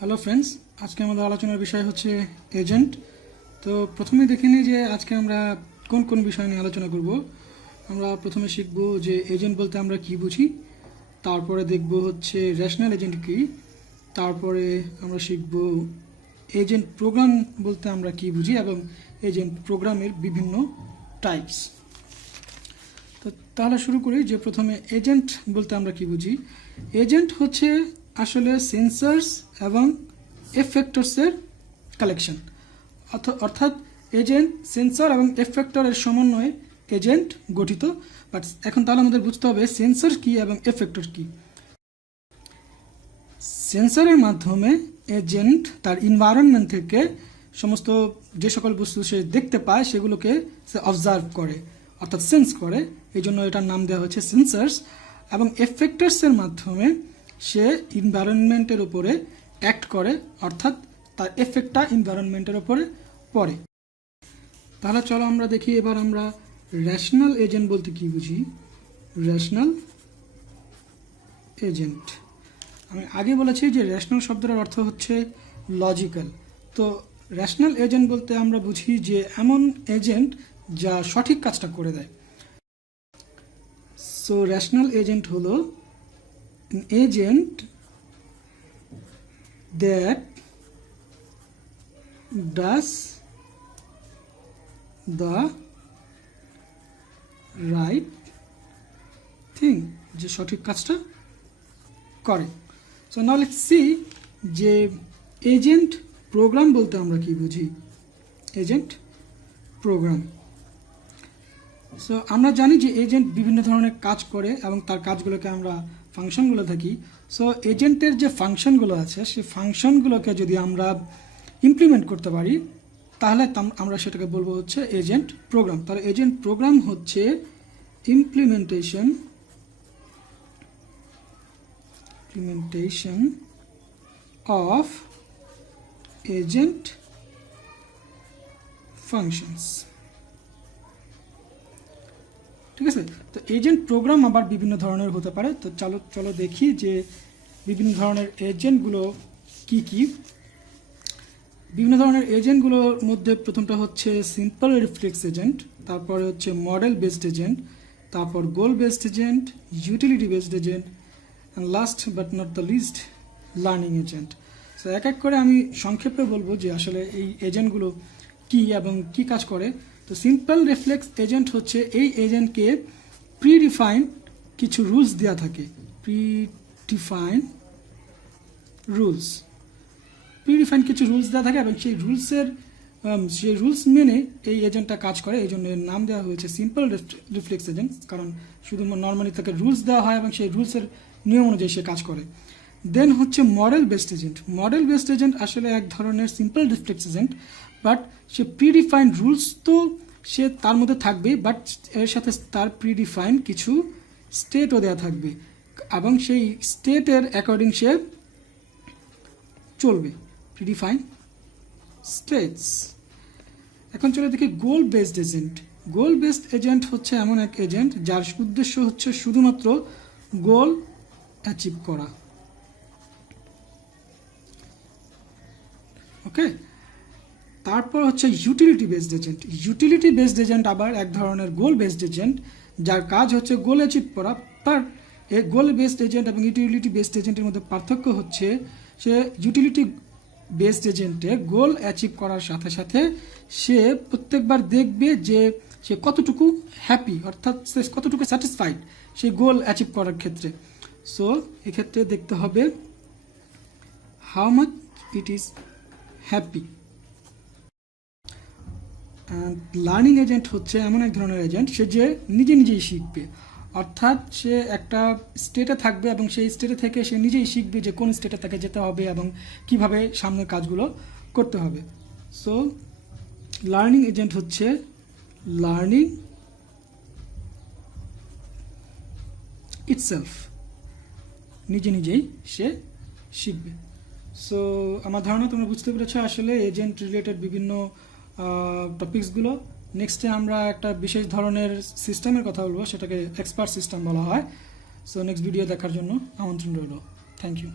Hello friends, আজকে আমাদের আলোচনার বিষয় হচ্ছে এজেন্ট। তো প্রথমে দেখে নিই যে আজকে আমরা কোন কোন বিষয় নিয়ে আলোচনা করব। আমরা প্রথমে শিখব যে এজেন্ট বলতে আমরা কি বুঝি, তারপরে দেখব হচ্ছে রেশনাল এজেন্ট কি, তারপরে আমরা শিখব এজেন্ট প্রোগ্রাম বলতে আমরা কি বুঝি এবং এজেন্ট প্রোগ্রামের বিভিন্ন টাইপস। তো তাহলে শুরু করি যে প্রথমে এজেন্ট বলতে আমরা কি বুঝি। এজেন্ট হচ্ছে আসলে সেন্সার্স এবং এফেক্টরসের কালেকশন, অর্থাৎ এজেন্ট সেন্সর এবং এফেক্টরের সমন্বয়ে এজেন্ট গঠিত। বাট এখন তাহলে আমাদের বুঝতে হবে সেন্সর কি এবং এফেক্টর কি। সেন্সরের মাধ্যমে এজেন্ট তার এনভায়রনমেন্ট থেকে সমস্ত যে সকল বস্তু সে দেখতে পায় সেগুলোকে সে অবজার্ভ করে, অর্থাৎ সেন্স করে, এই জন্য এটার নাম দেওয়া হচ্ছে সেন্সার্স। এবং এফেক্টরসের মাধ্যমে সে এনভায়রনমেন্টের উপরে অ্যাক্ট করে, অর্থাৎ তার এফেক্টটা এনভায়রনমেন্টের উপরে পড়ে। তাহলে চলো আমরা দেখি এবার আমরা রেশনাল এজেন্ট বলতে কি বুঝি। রেশনাল এজেন্ট, আমি আগে বলেছি যে রেশনাল শব্দের অর্থ হচ্ছে লজিক্যাল। তো রেশনাল এজেন্ট বলতে আমরা বুঝি যে এমন এজেন্ট যা সঠিক কাজটা করে দেয়। সো রেশনাল এজেন্ট হলো an agent that does the right thing, যে সঠিক কাজটা করে। সো নাও লেটস সি যে এজেন্ট প্রোগ্রাম বলতে আমরা কি বুঝি। এজেন্ট প্রোগ্রাম, সো আমরা জানি যে এজেন্ট বিভিন্ন ধরনের কাজ করে এবং তার কাজগুলোকে আমরা ফাংশনগুলো থাকি। সো এজেন্টের যে ফাংশনগুলো আছে সেই ফাংশনগুলোকে যদি আমরা ইমপ্লিমেন্ট করতে পারি তাহলে আমরা সেটাকে বলবো হচ্ছে এজেন্ট প্রোগ্রাম। তাহলে এজেন্ট প্রোগ্রাম হচ্ছে ইমপ্লিমেন্টেশন অফ এজেন্ট ফাংশনস। ঠিক আছে, তো এজেন্ট প্রোগ্রাম আবার বিভিন্ন ধরনের হতে পারে। তো চলো দেখি যে বিভিন্ন ধরনের এজেন্টগুলো কি কি। বিভিন্ন ধরনের এজেন্টগুলোর মধ্যে প্রথমটা হচ্ছে সিম্পল রিফ্লেক্স এজেন্ট, তারপরে হচ্ছে মডেল বেসড এজেন্ট, তারপর goal based agent, utility based agent, and last but not the least learning agent. So এক এক করে আমি সংক্ষেপে বলবো যে আসলে এই এজেন্টগুলো কি এবং কি কাজ করে। তো সিম্পল রিফ্লেক্স এজেন্ট হচ্ছে এই এজেন্টকে প্রিডিফাইন কিছু রুলস দেওয়া থাকে। প্রিডিফাইন কিছু রুলস দেওয়া থাকে এবং সেই রুলস মেনে এই এজেন্টটা কাজ করে, এই জন্য এর নাম দেওয়া হয়েছে সিম্পল রিফ্লেক্স এজেন্ট, কারণ শুধু নর্মালি তাকে রুলস দেওয়া হয় এবং সেই রুলসের নিয়ম অনুযায়ী সে কাজ করে। দেন হচ্ছে model based agent. Model based agent আসলে এক ধরনের simple reflex agent, but say predefined rules তো সে তার মধ্যে থাকবে, বাট এর সাথে তার প্রিডিফাইন্ড কিছু স্টেটও দেওয়া থাকবে এবং সেই স্টেটের অ্যাকর্ডিং সে চলবে। Predefined states. এখন চলে দেখি গোল বেসড এজেন্ট। গোল বেসড এজেন্ট হচ্ছে এমন এক এজেন্ট যার উদ্দেশ্য হচ্ছে শুধুমাত্র গোল অ্যাচিভ করা। ওকে, তারপর হচ্ছে utility based agent. Utility based agent আবার এক ধরনের গোল বেসড এজেন্ট যার কাজ হচ্ছে গোল অ্যাচিভ করা। বাট এই গোল বেসড এজেন্ট এবং ইউটিলিটি বেসড এজেন্টের মধ্যে পার্থক্য হচ্ছে সে ইউটিলিটি বেসড এজেন্টে গোল অ্যাচিভ করার সাথে সাথে সে প্রত্যেকবার দেখবে যে সে কতটুকু হ্যাপি, অর্থাৎ সে কতটুকু স্যাটিসফাইড সেই গোল অ্যাচিভ করার ক্ষেত্রে। সো এক্ষেত্রে দেখতে হবে how much it is happy. Learning agent হচ্ছে এমন এক ধরনের এজেন্ট সে যে নিজেই শিখবে, অর্থাৎ সে একটা স্টেটে থাকবে এবং সেই স্টেটে থেকে সে নিজেই শিখবে যে কোন স্টেটে তাকে যেতে হবে এবং কিভাবে সামনের কাজগুলো করতে হবে। সো লার্নিং এজেন্ট হচ্ছে লার্নিং ইটসেলফ, নিজেই সে শিখবে। সো আমার ধারণা তোমরা বুঝতে পেরেছো আসলে এজেন্ট রিলেটেড বিভিন্ন টপিকসগুলো। নেক্সটে আমরা একটা বিশেষ ধরনের সিস্টেমের কথা বলবো, সেটাকে এক্সপার্ট সিস্টেম বলা হয়। সো নেক্সট ভিডিও দেখার জন্য আমন্ত্রণ রইল। Thank you.